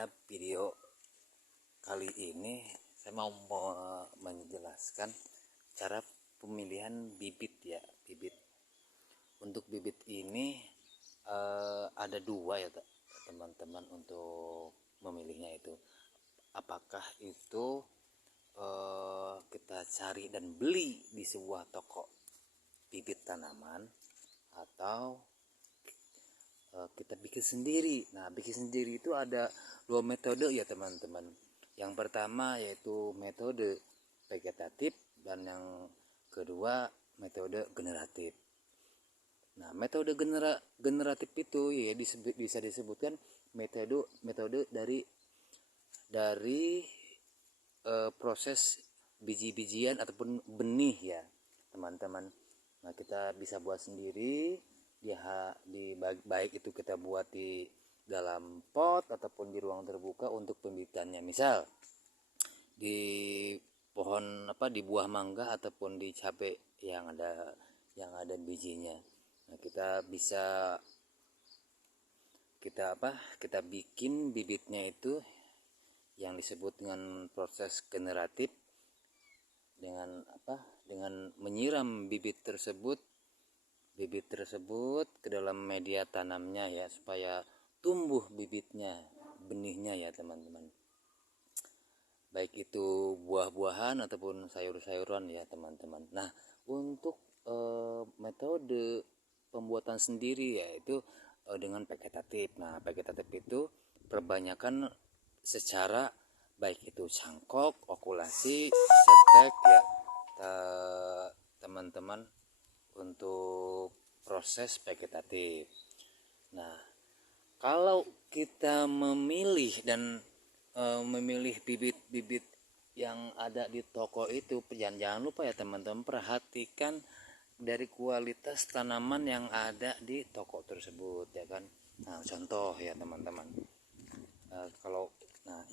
pada video kali ini saya mau menjelaskan cara pemilihan bibit ya, bibit. Untuk bibit ini ada dua ya teman-teman untuk memilihnya itu. Apakah itu kita cari dan beli di sebuah toko bibit tanaman atau kita bikin sendiri. Nah, bikin sendiri itu ada dua metode ya teman-teman. Yang pertama yaitu metode vegetatif dan yang kedua metode generatif. Nah, metode generatif itu ya bisa disebutkan metode dari proses biji-bijian ataupun benih ya teman-teman. Nah, kita bisa buat sendiri baik itu kita buat di dalam pot ataupun di ruang terbuka untuk pembibitannya. Misal di pohon di buah mangga ataupun di cabai yang ada bijinya. Nah, kita bikin bibitnya itu yang disebut dengan proses generatif dengan menyiram bibit tersebut ke dalam media tanamnya ya, supaya tumbuh bibitnya, benihnya ya teman-teman. Baik itu buah-buahan ataupun sayur-sayuran ya teman-teman. Nah, untuk metode pembuatan sendiri yaitu dengan vegetatif. Nah, vegetatif itu perbanyakan secara baik itu cangkok, okulasi, setek ya teman-teman untuk proses vegetatif. Nah, kalau kita memilih bibit-bibit yang ada di toko itu, jangan lupa ya teman-teman, perhatikan dari kualitas tanaman yang ada di toko tersebut ya kan. Nah, contoh ya teman-teman,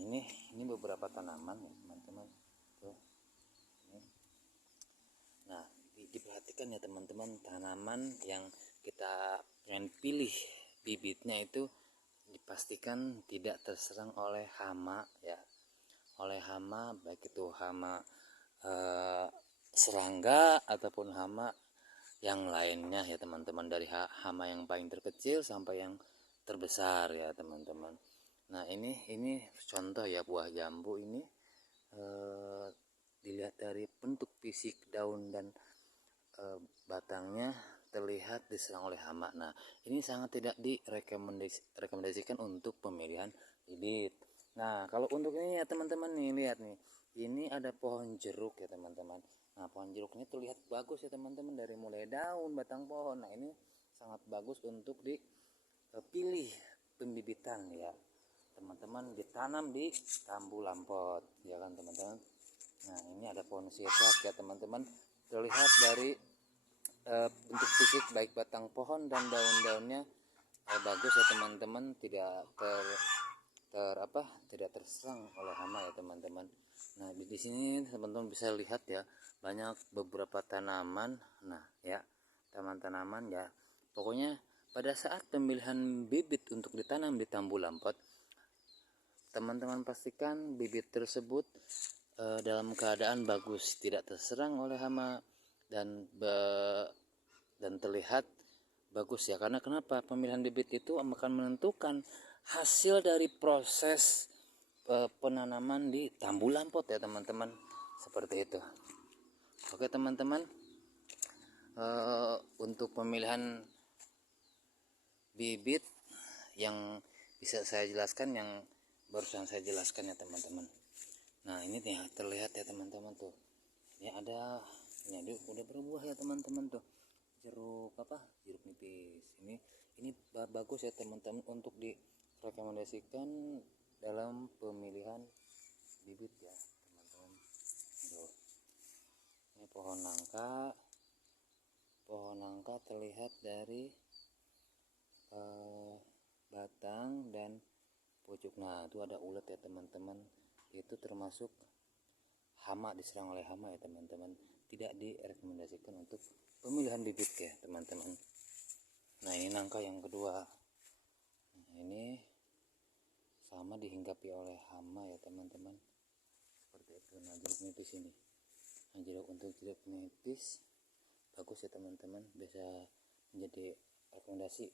ini beberapa tanaman ya teman-teman tuh. Nah, diperhatikan ya teman-teman, tanaman yang kita pengen pilih bibitnya itu dipastikan tidak terserang oleh hama ya, baik itu hama serangga ataupun hama yang lainnya ya teman-teman, dari hama yang paling terkecil sampai yang terbesar ya teman-teman. Nah, ini contoh ya, buah jambu ini dilihat dari bentuk fisik daun dan batangnya terlihat diserang oleh hama. Nah, ini sangat tidak direkomendasikan untuk pemilihan bibit. Nah, kalau untuk ini ya teman-teman nih, lihat nih, ini ada pohon jeruk ya teman-teman. Nah, pohon jeruk ini terlihat bagus ya teman-teman, dari mulai daun, batang pohon. Nah, ini sangat bagus untuk dipilih pembibitan ya teman-teman, ditanam di tambu lampot ya kan teman-teman. Nah, ini ada pohon sirsak ya teman-teman, terlihat dari bentuk fisik baik batang pohon dan daun-daunnya bagus ya teman-teman, tidak terserang oleh hama ya teman-teman. Nah, di sini teman-teman bisa lihat ya, banyak beberapa tanaman. Nah ya, tanaman ya, pokoknya pada saat pemilihan bibit untuk ditanam di tambu lampot, teman-teman pastikan bibit tersebut dalam keadaan bagus, tidak terserang oleh hama dan terlihat bagus ya. Karena kenapa? Pemilihan bibit itu akan menentukan hasil dari proses penanaman di tambu lampot ya teman-teman, seperti itu. Oke teman-teman, untuk pemilihan bibit yang bisa saya jelaskan, yang barusan saya jelaskan ya teman-teman. Nah, ini nih terlihat ya teman-teman tuh, ini udah berbuah ya teman-teman tuh, jeruk nipis. Ini bagus ya teman-teman untuk direkomendasikan dalam pemilihan bibit ya teman-teman. Ini pohon nangka terlihat dari batang dan pucuk. Nah, itu ada ulet ya teman-teman, itu termasuk hama, diserang oleh hama ya teman-teman, tidak direkomendasikan untuk pemilihan bibit ya teman-teman. Nah, ini nangka yang kedua. Nah, ini terutama dihinggapi oleh hama ya teman-teman, seperti itu. Nah, jeruk nipis ini, nah untuk jeruk nipis bagus ya teman-teman, bisa menjadi rekomendasi